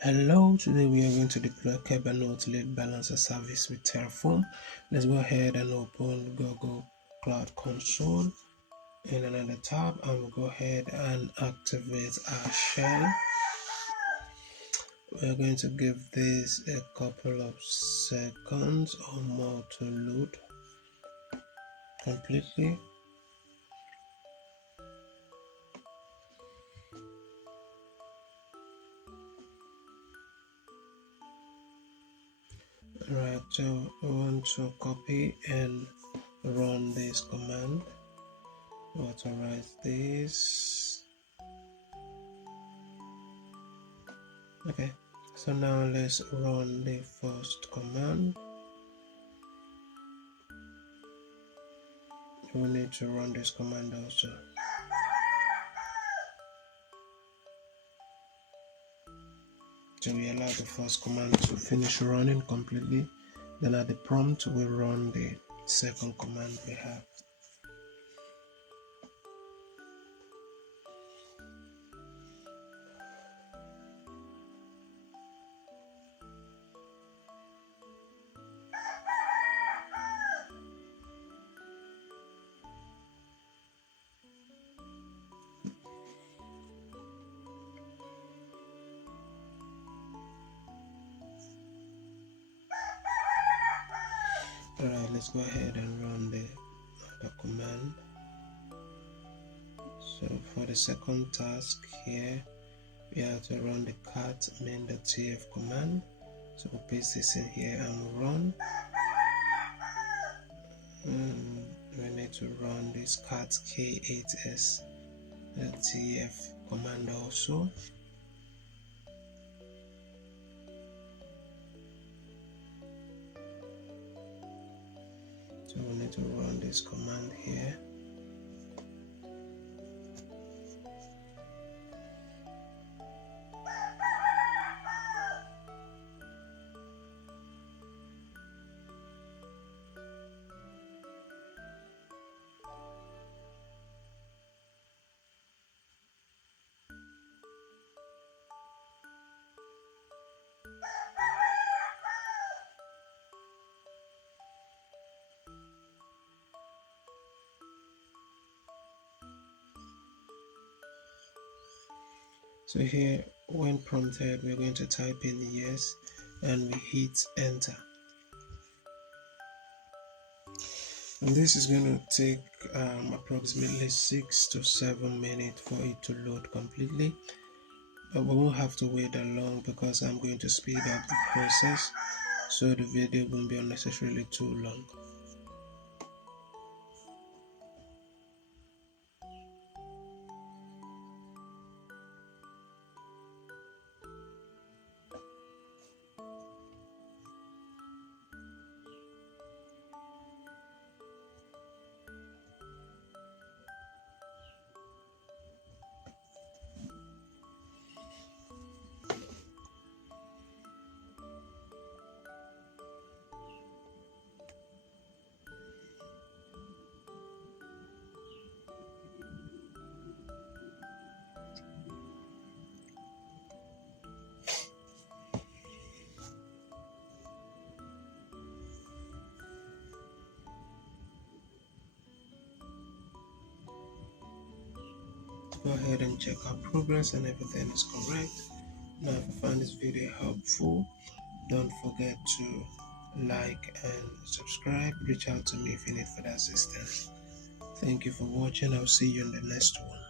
Hello, today we are going to deploy Kubernetes Load Balancer Service with Terraform. Let's go ahead and open Google Cloud Console in another tab, and we'll go ahead and activate our shell. We're going to give this a couple of seconds or more to load completely. Right, so we want to copy and run this command. Authorize this. Okay, so now let's run the first command. We need to run this command also. So we allow the first command to finish running completely. Then at the prompt, we run the second command we have. Alright, let's go ahead and run the other command. So for the second task here, we have to run the cat main.tf command. So we'll paste this in here and run. We need to run this cat k8s tf command also. So we need to run this command here. So here, when prompted, we're going to type in yes and we hit enter. And this is going to take approximately 6 to 7 minutes for it to load completely. But we won't have to wait that long because I'm going to speed up the process so the video won't be unnecessarily too long. Go ahead and check our progress and everything is correct. Now if you find this video helpful, don't forget to like and subscribe. Reach out to me if you need further assistance. Thank you for watching. I'll see you in the next one.